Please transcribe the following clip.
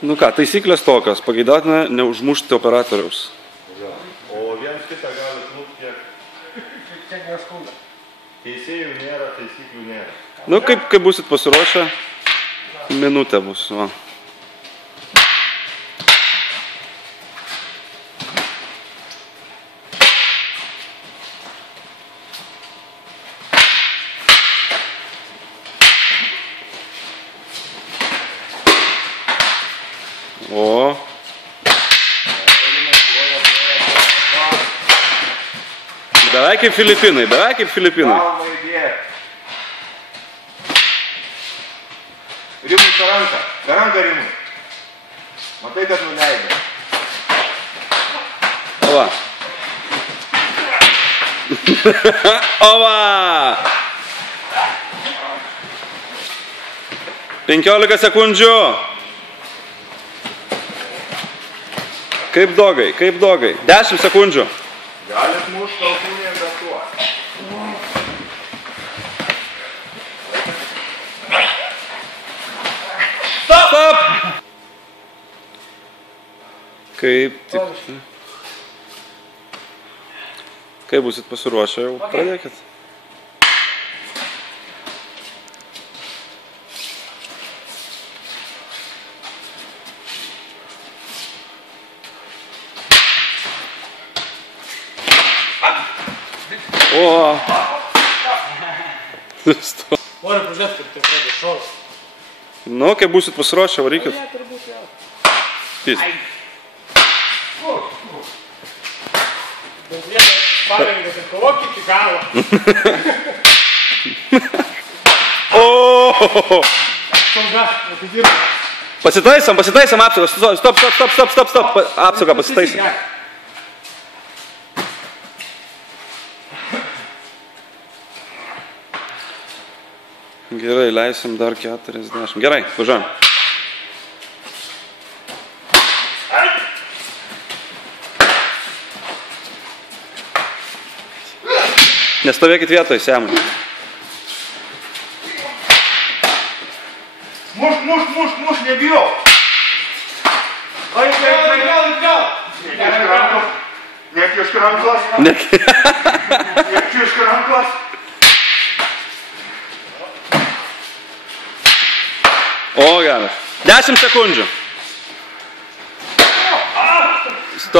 Nu ką, taisyklės tokios, pageidautina neužmušti operatoriaus. O vienas kitą gali klūpti kiek? Kiek neskauda. Teisėjų nėra, taisyklių nėra. Nu, kaip busit pasiruošę, minutė bus. Va. O. Beveik kaip Filipinai, beveik kaip Filipinai. Galva įdėti. Rimui per ranką. Per ranką Rimui. Matai, kad nuleidė. Ova. Ova. 15 sekundžių. Kaip dogai, kaip dogai. 10 sekundžių. Galit mušti alkūnėm be tuo. Stop! Kaip tik. Kaip busit pasiruošę, jau pradėkit. O. Noriu pažiūrėti, kaip tai pradė šolas. Nu, kaip busit pasiruošę, varykit. Ne, turbūt jau. Pys. Bet vieną parengas ir kovok iki galo. O. Sauga, atidirba. Pasitaisom apsaugą. Stop. Apsaugą pasitaisom. Gerai, leisim dar 40. Gerai, važiuojam. Nestovėkit vietoje, Semai. Muš, nebijau. Atgal. Nekišk rankos. Nekišk rankos. O, geras. 10 sekundžių. Stop.